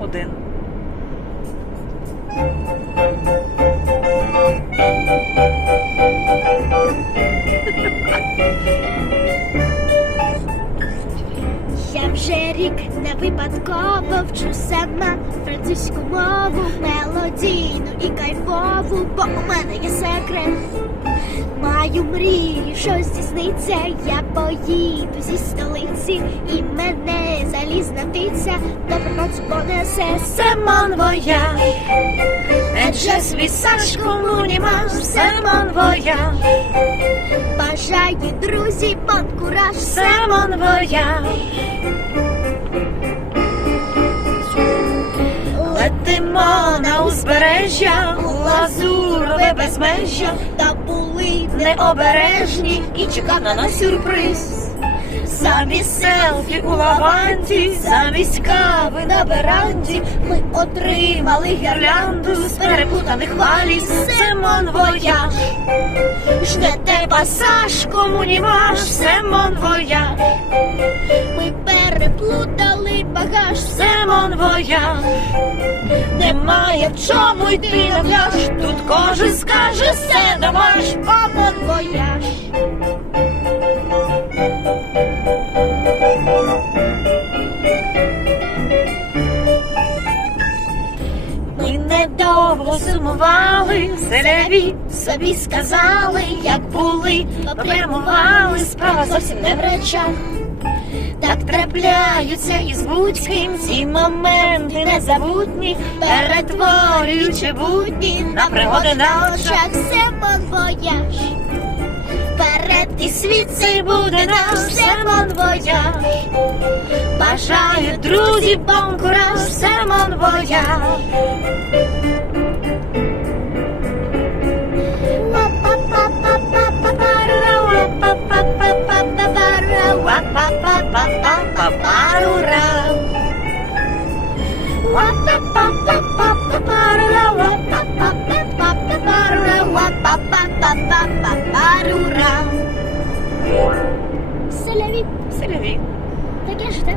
один. Я вже рік не випадково вчу сама французьку мову, мелодійну і кайфову, бо у мене є секрет. Маю мрію, що здійсниться, я поїду зі столиці, і мене залізна птиця до промоцу понесе Вояж. Адже Саш комунімаш, Семон Вояж, Бажаю, друзі, бон кураж, Семон Вояж. Летимо на узбережжя, лазурове безмежжя, та були необережні і чекав на нас сюрприз. Замість селфі у лаванді, замість кави на веранді, ми отримали гірлянду з перепутаних валіз. Семон Вояж, ждете пасаж, комунімаш, Семон Вояж, ми переплутали багаж. Семон Вояж, немає в чому йти на пляж, тут кожен скаже все домаш, Омон вояж. Недовго сумували, селяві собі сказали, як були, попрямували, справа зовсім не в речах. Так трапляються із будь-ким ці моменти незабутні, перетворюючи будні на пригоди на очах. Семон вояж. Вперед І світ цей буде наш Семон Вояж. Бажаю друзів вам кураж, Семон Вояж.